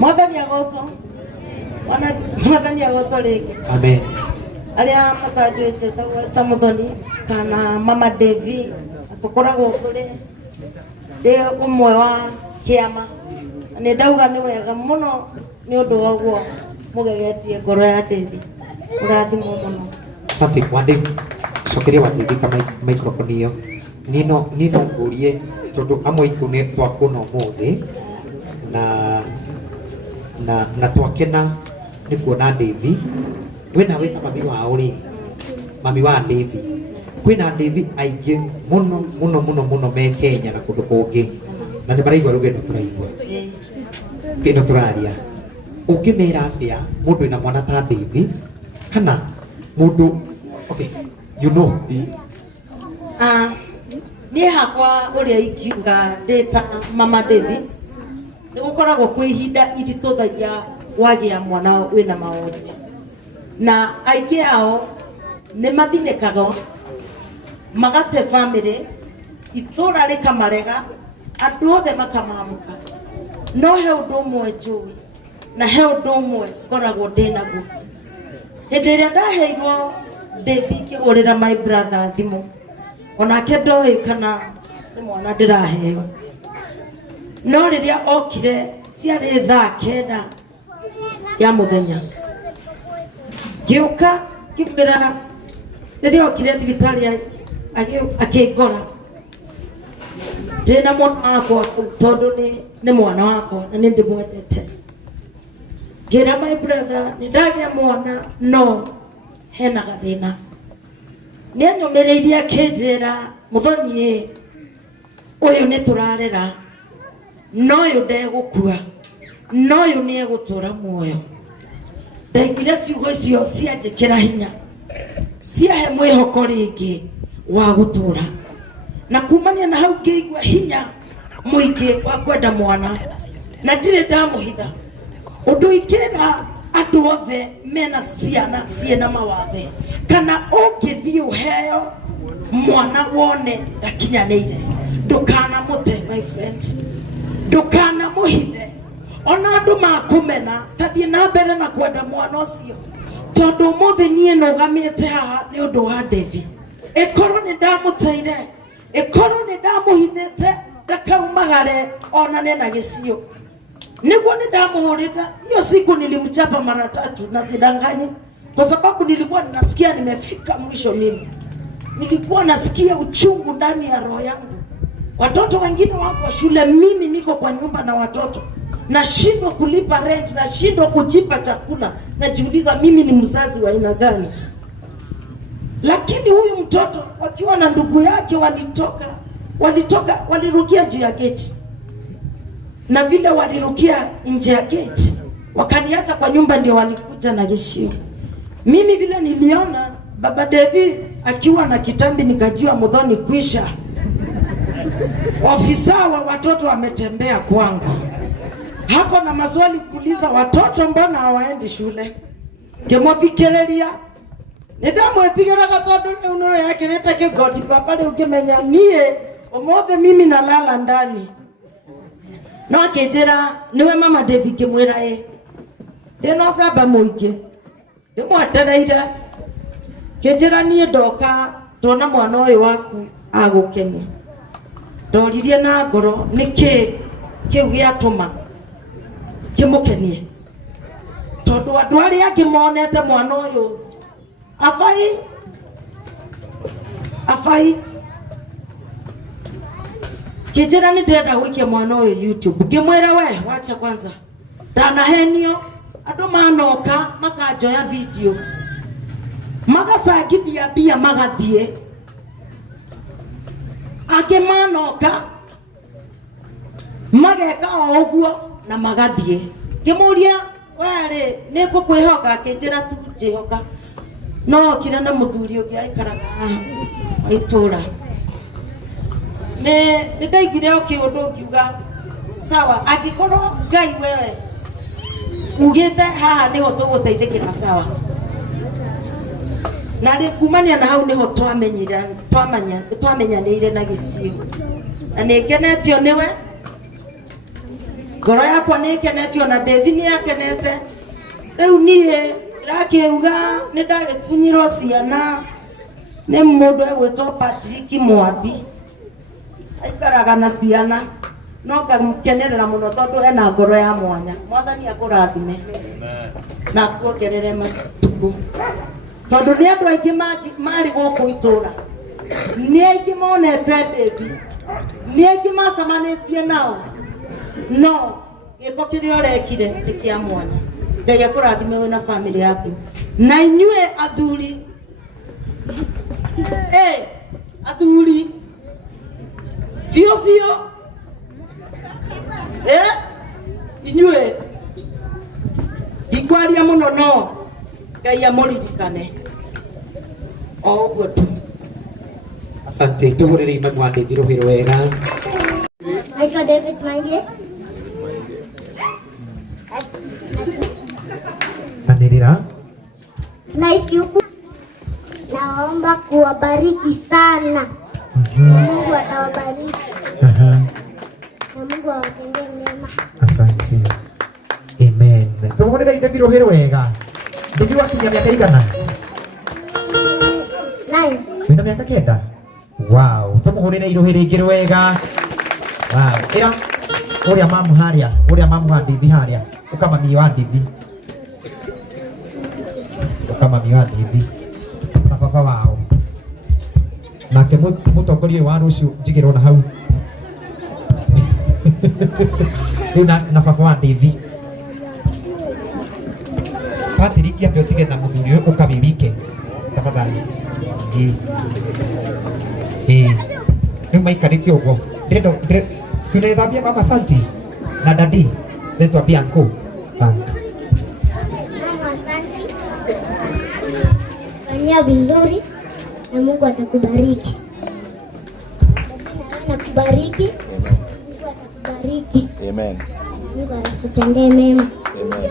Mwathani agoco. Mwathani agoco rĩngĩ. Amen. Arĩa matanjũĩte ta Esther Muthoni kana Mama Devi tũkoragwo kũrĩ ndĩ ũmwe wa kĩama. Nĩ ndauga nĩ wega mũno nĩ ũndũ wa guo mũgegetie ngoro ya Devi. Ũrathimwo mũno. Asante Wande. Cokeria Wande kama microphone hiyo. Nino ngurie tondu amwe itu ne twakuona umuthi na twakena ni kuona Devi. Wena mami wao ri mami wa Devi kwina Devi aingĩ mũno me Kenya na kũndũ kũngĩ na nĩ maraigua rũgendo tũraigua kĩno tũraria ũngĩmera atĩa mũndũ ena mwana ta Devi kana mũndũ okay you know niĩ hakwa ũrĩa ingiuga ndĩta Mama Devi nĩ gũkoragwo kwĩ ihinda iritũthagia wagĩa mwana wĩna maũthĩ na aingĩ ao nĩ mathinĩkaga magate family itũra rĩkamarega andũ othe makamamuka no he ũndũ ũmwe njũĩ na he ũndũ ũmwe ngoragwo ndĩnaguo hĩndĩ ĩrĩa ndaheirwo Devi ngĩgũrĩra my brother thimũ onake ndoĩ kana nĩ mwana ndĩraheo no rĩrĩa okire ciarĩ thaa 9 ya mũthenya gĩũka kĩmwĩra rĩrĩa okire thibitarĩ akĩngora ndĩna mwana wakwa tondũ nĩ mwana wakwa na nĩ ndĩmwendete ngĩra my brother nĩ ndagĩa mwana no hena gathĩna nĩ anyũmĩrĩirie akĩnjĩra Muthoni ũyũ nĩ tũrarera no ũyũ ndegũkua no ũyũ nĩ egũtũra muoyo ndaiguire ciugo icio cianjĩkĩra hinya ciahe mwĩhoko rĩngĩ wa gũtũra na kumania na hau ngĩigua hinya mũingĩ wa kwenda mwana na ndirĩ ndamũhitha ũndũ ingĩra andũ othe mena ciana ciena mawathe kana ũngĩthiĩ ũheo mwana wone ndakinyanĩire ndũkanamũte my friend ndũkanamũhithe ona andũ makũmena tathiĩ na mbere na kwenda mwana ũcio tondũ ũmũthĩ niĩ nũgamĩte haha nĩ ũndũ wa Devi ĩkorwo nĩ ndamũteire ĩkorwo nĩ ndamũhithĩte ndakaumagare ona nena gĩcio niguo nĩ ndamũhũrĩte hiyo siku nilimchapa mara 3 na sidanganyi kwa sababu nilikuwa ninasikia nimefika mwisho mimi nilikuwa nasikia uchungu ndani ya roho yangu watoto wengine wako shule mimi niko kwa nyumba na watoto nashindwa kulipa rent nashindwa kujipa chakula najiuliza mimi ni mzazi wa aina gani lakini huyu mtoto wakiwa na ndugu yake walirukia juu ya gate na vile walirukia nje ya gate wakaniacha kwa nyumba ndio walikuja na geshio mimi vile niliona baba Devi akiwa na kitambi nikajua Muthoni kwisha ofisa wa watoto wametembea kwangu hapo na maswali kuuliza watoto mbona hawaendi shule ngemuthikĩrĩria nĩndamwĩtigĩraga tondũ uno yake nĩta kĩgoti papa rĩu ngĩmenya niĩ ũmũthĩ mimi nalala ndani no akĩnjĩra niwe Mama Devi ngĩmwĩra ndĩna ũcamba mũingĩ ndĩmwetereire kĩnjĩra niĩ ndoka tona mwana ũyũ waku agũkenia ndoririe na ngoro nĩkĩ kĩu gĩatũma kĩmũkenie tondũ andũ arĩa angĩ monete mwana ũyũ afai kĩnjĩra nĩ ndĩrenda gũikia mwana ũyũ YouTube ngĩmwĩra we wacha kwanza ndanahenio andũ manoka makanjoya video magacangithia mbia magathiĩ angĩ manoka mageka o ũguo na magathiĩ ngĩmũria were nĩ ngũkwĩhoka akĩnjĩra tu njĩhoka no kire na mũthuri ũngĩ aikaraga itũra nĩ ndaiguire o kĩũndũ ngiuga sawa angĩkorwo Ngai wewe ugĩte haha nĩho tũgũteithĩkĩra sawa na rĩ kumania na hau nĩho twamenyanĩire na gĩcigo na nĩ ngenetio nĩwe ngoro yakwa nä kenetio na David nä akenete rä u niä rakiuga nä ndagä tunyirwo ciana nä må ndå egwä two Patrick Mwathi aikaraga na ciana no ngamukenerera må no tondå ena ngoro ya mwanya. Mwathani akå rathime na kuongerere matuku tondå nä andå aingä marä gå kå itå ra nä aingä monete David nä aingä macamanä tie nao no gä ko kä rä a å rekire nä kä a mwanya. Ngai akå rathime wä na bamĩrĩ yaku na inyuä athuri athuri biå biå inyuä ikwaria må no no Ngai amå ririkane o å guo tu. Asante, tũhũrĩre mami wa David rũhĩ rwega. Naitwa David Mange. Anĩrĩra. Naishi huku. Naomba kuwabariki sana. Mungu atawabariki. Na Mungu awatendee mema. Asante. Amen. Tũhũrĩre David rũhĩ rwega. David wakinyia mĩaka igana? 9. Wĩna mĩaka 9? Wow, tũmũhũrĩre rũhĩ rĩngĩ rwega. Wow, ĩra ũrĩa mamu harĩa, ũrĩa mamu wa David harĩa, ũka mami wa David. Ũka mami wa David. Na baba wao. Nake mũtongoria wa rũciũ njigĩrwo na hau. Rĩu na baba wa David. Patrick ambe ũtige na mũthuri ũyũ ũka wĩwike. Tafadhali. Rĩu maikarĩte ũguo. Sinaweza mama Santi na dadi letu Bianco. Mama Santi. Fanya vizuri na Mungu atakubariki. Nakubariki. Mungu atakubariki. Amen. Mungu akutendee mema. Amen.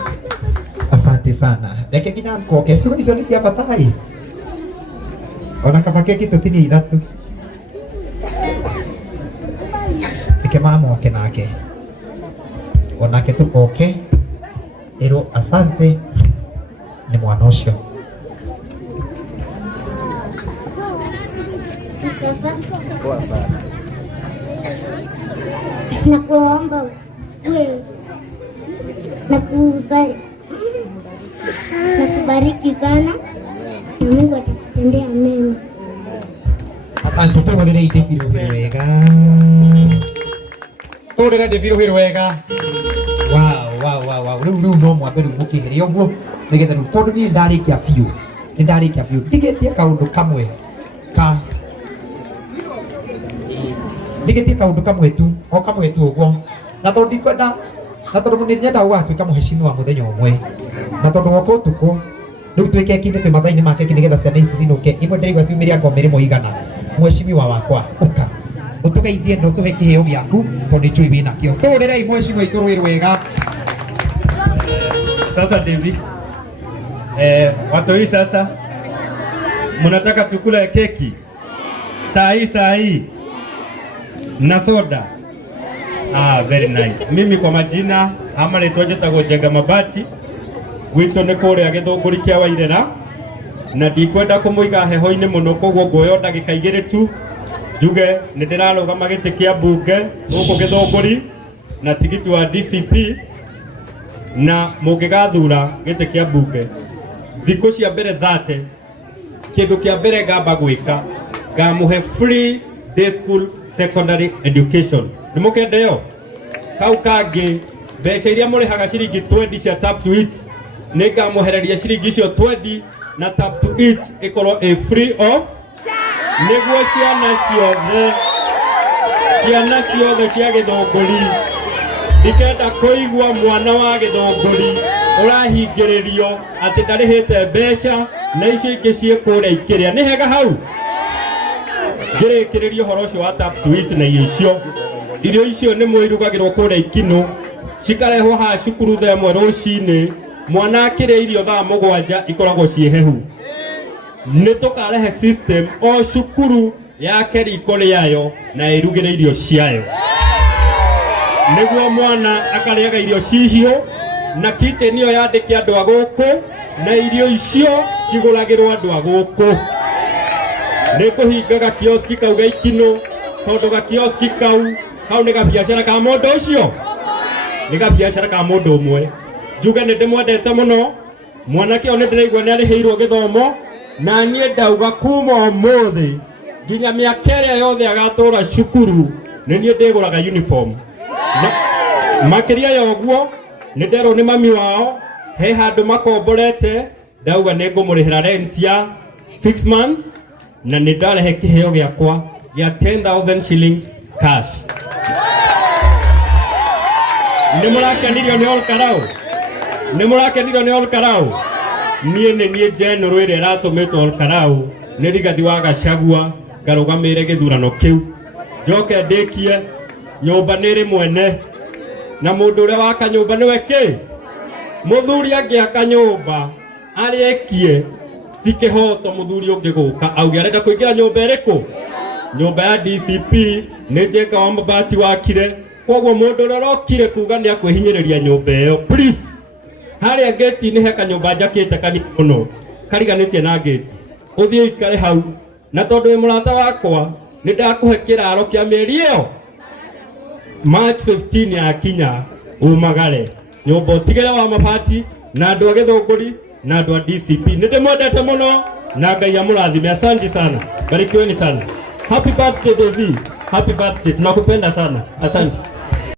Asante sana. Reke kinanko kesho hizo ni siapa tai. Ona kapake kitu tini idatu. Ike mama wake nake. Onake tu okay. Ero asante ni mwana ũcio. Sasa Poa sana. nakuomba wewe nakubariki sana na Mungu atakutendea mema. Asante tu wale David wega. Tũrĩre David wega. Wow. Rĩu no mwambe rĩu mũkĩheria ũguo nĩgetha rĩu tondũ niĩ ndarĩkia biũ ndigetie kaũndũ kamwe tu o kamwe tu ũguo na tondũ ndikwenda na tondũ nĩ nyenda ũgatuĩka mũheshimiwa mũthenya ũmwe na tondũ woka ũtukũ rĩu twĩke kinde twĩ mathaa-inĩ make nĩgetha ciana ici cinũke imwe ndaigua ciumĩria ngoma ĩrĩmo igana mũheshimiwa wakwa ũka ũtũgeithie na ũtũhe kĩheo gĩaku tondũ njũĩ wĩnakĩo. Tũhũrĩrei mũheshimiwa itũ rũĩ rwega. Sasa David, watu hii sasa mnataka tukule keki saa hii na soda. Very nice. Mimi kwa majina Amaretwo njĩtagwo Njenga Mabati, gwitũ nĩ kũrĩa Gĩthũngũri kĩa Wairera, na ndikwenda kũmũiga heho-inĩ mũno, koguo nguoya ndagĩka 2 tu njuge nĩ ndĩrarũgama gĩtĩ kĩa mbunge gũkũ Gĩthũngũri na tigiti wa DCP, na mũngĩgathura gĩtĩ kĩa mbunge thikũ cia mbere 30 kĩndũ kĩa mbere ngamba gwĩka ngamũhe free day school secondary education. Nĩ mũkendeo kau kangĩ mbeca iria mũrĩhaga ciringi 20 cia tap to eat nĩ ngamũhereria ciringi icio 20 na tap to eat ĩkorwo ĩ free of nĩguo ciana ciothe cia Gĩthũngũri ndikenda kũigua mwana wa Gĩthũngũri ũrahingĩrĩrio atĩ ndarĩhĩte mbeca na icio ingĩ ciĩ kũrĩa ikĩrĩa. Nĩ hega hau ngĩrĩkĩrĩria ũhoro ũcio wa tap to eat na irio icio nĩ mwĩrugagĩrwo kũrĩa Ikinũ cikarehwo haha cukuru thaa 1 rũcinĩ, mwana akĩrĩa irio thaa 7 ikoragwo ciĩ hehu. Nĩ tũkarehe system o cukuru yake riko rĩayo na ĩrugĩre irio ciayo. niguo mwana akarĩaga irio cihio na kitchen ĩyo yandĩke andũ a gũkũ na irio icio cigũragĩrwo andũ a gũkũ. Nĩ kũhingaga kioski kau ga Ikino tondũ ga kioski kau nĩ gabiacara ka mũndũ ũcio, nĩ gabiacara ka mũndũ ũmwe. Njuge nĩ ndĩmwendete mũno, mwanake ũyũ nĩ ndĩraigua nĩ arĩhĩirwo gĩthomo, na niĩ ndauga kuma ũmũthĩ nginya mĩaka ĩrĩa yothe agatũra cukuru nĩ niĩ ndĩgũraga uniform. Makĩria ya ũguo nĩ nderwo nĩ mami wao he handũ makomborete, ndauga nĩ ngũmũrĩhĩra rent ya 6 months na nĩ ndarehe kĩheo gĩakwa gĩa 10,000 shillings cash. Nĩ mũrakenirio nĩ Olkarau? Nĩ mũrakenirio nĩ Olkarau? Niĩ nĩ niĩ general ĩrĩa ĩratũmĩtwo Olkarau nĩ Rigathi wa Gachagua ngarũgamĩrĩre gĩthurano kĩu. Njoke ndĩkie nyũmba nĩ ĩrĩ mwene na mũndũ ũrĩa waka nyũmba nĩwe kĩ? Mũthuri angĩaka nyũmba arĩkie ti kĩhoto mũthuri ũngĩ gũka auge arenda kũingĩra nyũmba ĩrĩkũ? Nyũmba ya DCP nĩ Njenga wa Mabati wakire, koguo mũndũ ũrĩa ũrokire kuga nĩ akwĩhinyĩrĩria nyũmba ĩyo, please harĩa gate-inĩ he kanyũmba njakĩte kanini mũno kariganĩtie na gate, ũthiĩ ikare hau, na tondũ wĩ mũrata wakwa nĩ ndakũhe kĩraro kĩa mĩeri ĩyo. March 15 yakinya umagare nyũmba ũtigĩre wa Mabati na andũ a Gĩthũngũri na andũ a DCP. Nĩ ndĩmwendete mũno na Ngai amũrathime. Asante sana, barikiweni sana. Happy birthday Devi, happy birthday, tunakupenda sana. Asante.